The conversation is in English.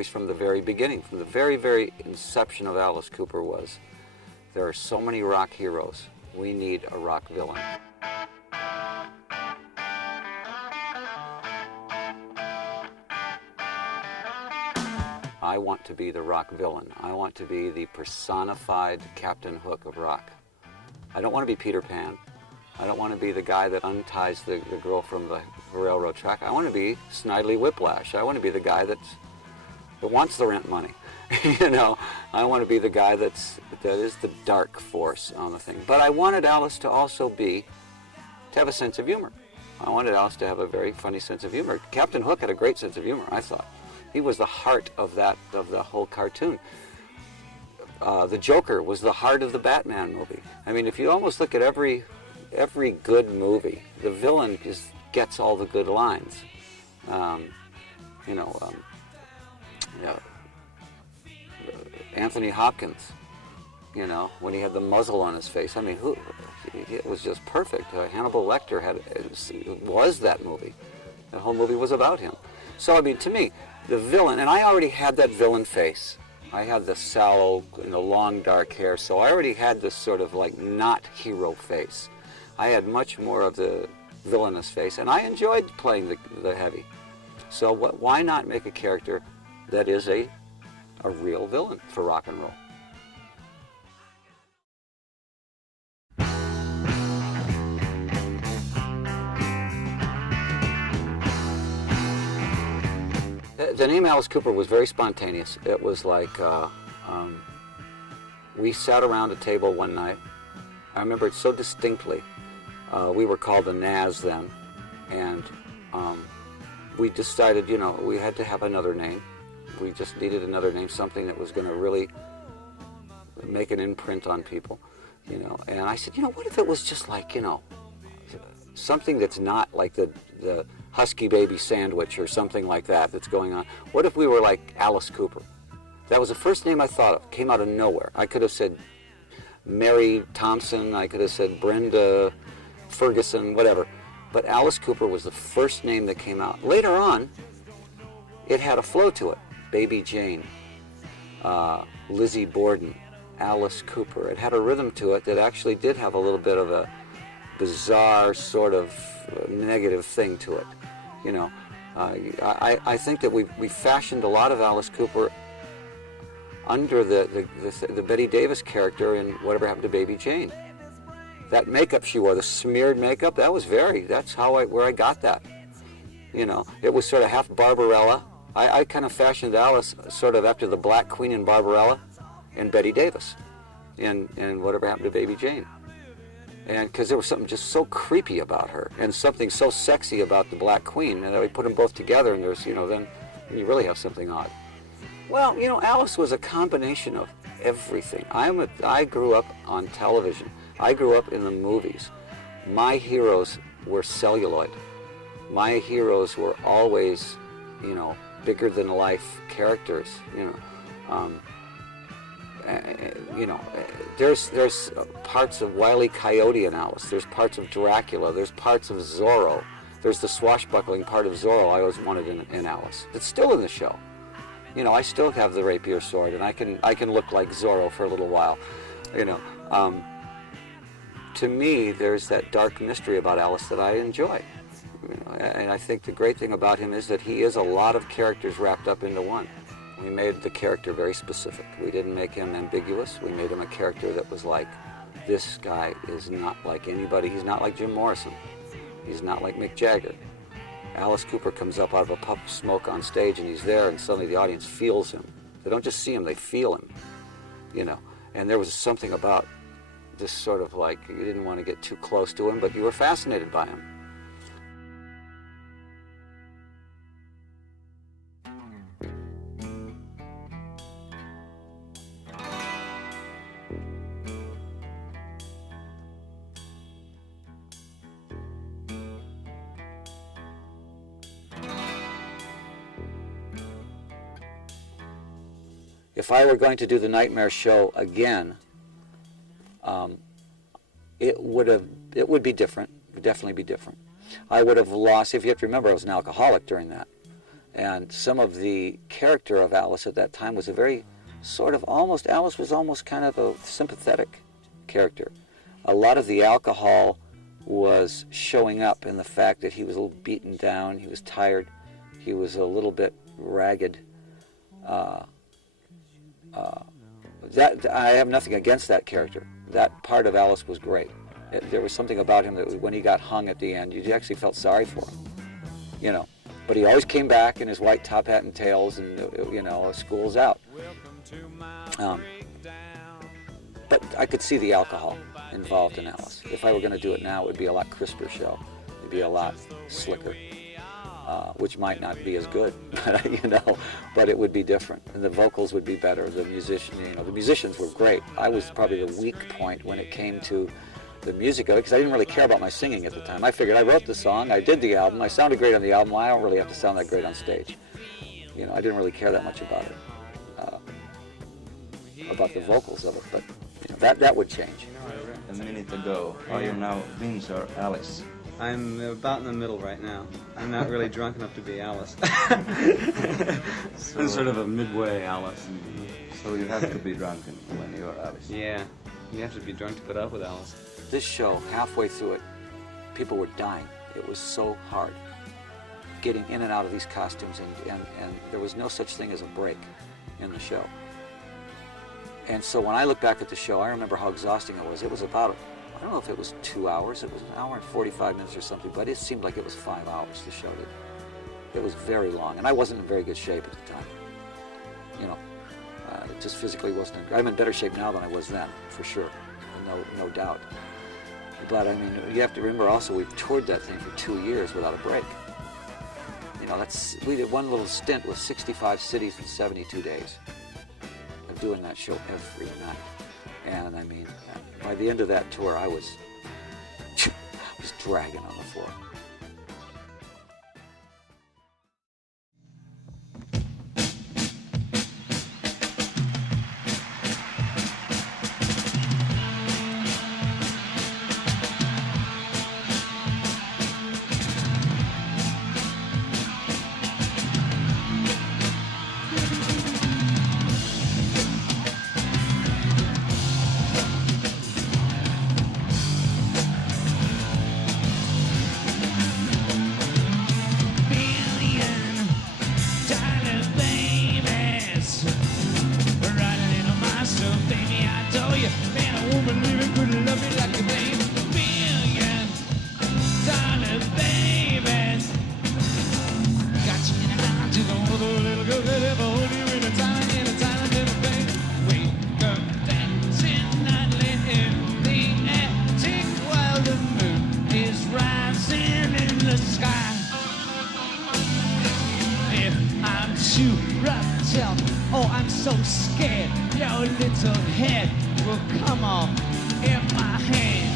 always from the very beginning, from the very, very inception of Alice Cooper was, there are so many rock heroes. We need a rock villain. I want to be the rock villain. I want to be the personified Captain Hook of rock. I don't want to be Peter Pan. I don't want to be the guy that unties the girl from the railroad track. I want to be Snidely Whiplash. I want to be the guy that wants the rent money. You know, I want to be the guy that is the dark force on the thing. But I wanted Alice to also to have a sense of humor. I wanted Alice to have a very funny sense of humor. Captain Hook had a great sense of humor, I thought. He was the heart of the whole cartoon. The Joker was the heart of the Batman movie. I mean, if you almost look at every good movie, the villain gets all the good lines. Anthony Hopkins, you know, when he had the muzzle on his face. I mean, it was just perfect. Hannibal Lecter was that movie. The whole movie was about him. So, I mean, to me, the villain, and I already had that villain face. I had the sallow and the long dark hair, so I already had this sort of like not hero face. I had much more of the villainous face, and I enjoyed playing the heavy. So why not make a character that is a real villain for rock and roll? The name Alice Cooper was very spontaneous. It was like we sat around a table one night. I remember it so distinctly. We were called the Nazz then, and we decided, you know, we had to have another name. We just needed another name, something that was going to really make an imprint on people, you know. And I said, you know, what if it was just like, you know, something that's not like the Husky Baby Sandwich or something like that that's going on. What if we were like Alice Cooper? That was the first name I thought of. Came out of nowhere. I could have said Mary Thompson. I could have said Brenda Ferguson, whatever. But Alice Cooper was the first name that came out. Later on, it had a flow to it. Baby Jane, Lizzie Borden, Alice Cooper. It had a rhythm to it that actually did have a little bit of a bizarre sort of negative thing to it. You know, I think that we fashioned a lot of Alice Cooper under the Bette Davis character in Whatever Happened to Baby Jane. That makeup she wore, the smeared makeup, that's where I got that. You know, it was sort of half Barbarella. I kind of fashioned Alice sort of after the Black Queen in Barbarella and Bette Davis in Whatever Happened to Baby Jane. And because there was something just so creepy about her and something so sexy about the Black Queen, and then we put them both together, and there's, you know, then you really have something odd. Well, you know, Alice was a combination of everything. I grew up on television. I grew up in the movies. My heroes were celluloid. My heroes were always, you know, bigger than life characters. There's parts of Wile E. Coyote in Alice. There's parts of Dracula. There's parts of Zorro. There's the swashbuckling part of Zorro I always wanted in Alice. It's still in the show. You know, I still have the rapier sword, and I can look like Zorro for a little while. You know, to me, there's that dark mystery about Alice that I enjoy. You know, and I think the great thing about him is that he is a lot of characters wrapped up into one. We made the character very specific. We didn't make him ambiguous. We made him a character that was like, this guy is not like anybody. He's not like Jim Morrison. He's not like Mick Jagger. Alice Cooper comes up out of a puff of smoke on stage, and he's there, and suddenly the audience feels him. They don't just see him, they feel him, you know. And there was something about this sort of like, you didn't want to get too close to him, but you were fascinated by him. If I were going to do the Nightmare Show again, it would be different. It would definitely be different. I would have lost, if you have to remember, I was an alcoholic during that. And some of the character of Alice at that time was a very sort of almost, Alice was almost kind of a sympathetic character. A lot of the alcohol was showing up in the fact that he was a little beaten down, he was tired, he was a little bit ragged. That I have nothing against that character. That part of Alice was great. There was something about him that when he got hung at the end, you actually felt sorry for him, you know. But he always came back in his white top hat and tails, and you know, school's out. But I could see the alcohol involved in Alice. If I were going to do it now, it would be a lot crisper show. It'd be a lot slicker, which might not be as good, you know, but it would be different, and the vocals would be better. The musicians were great. I was probably the weak point when it came to the music of it, because I didn't really care about my singing at the time. I figured I wrote the song, I did the album, I sounded great on the album. I don't really have to sound that great on stage. You know, I didn't really care that much about it, about the vocals of it, but you know, that would change. A minute ago, are you now Vince or Alice? I'm about in the middle right now. I'm not really drunk enough to be Alice. I'm sort of a midway Alice. So you have to be drunken when you're Alice. Yeah, you have to be drunk to put up with Alice. This show, halfway through it, people were dying. It was so hard getting in and out of these costumes, and there was no such thing as a break in the show. And so when I look back at the show, I remember how exhausting it was. It was about, I don't know if it was 2 hours, it was an hour and 45 minutes or something, but it seemed like it was 5 hours, the show did. It was very long, and I wasn't in very good shape at the time. You know, it just physically wasn't. I'm in better shape now than I was then, for sure, no doubt. But I mean, you have to remember also, we toured that thing for 2 years without a break. You know, we did one little stint with 65 cities in 72 days of doing that show every night. And I mean, by the end of that tour, I was dragging on the floor. Oh, I'm so scared your little head will come off in my hand.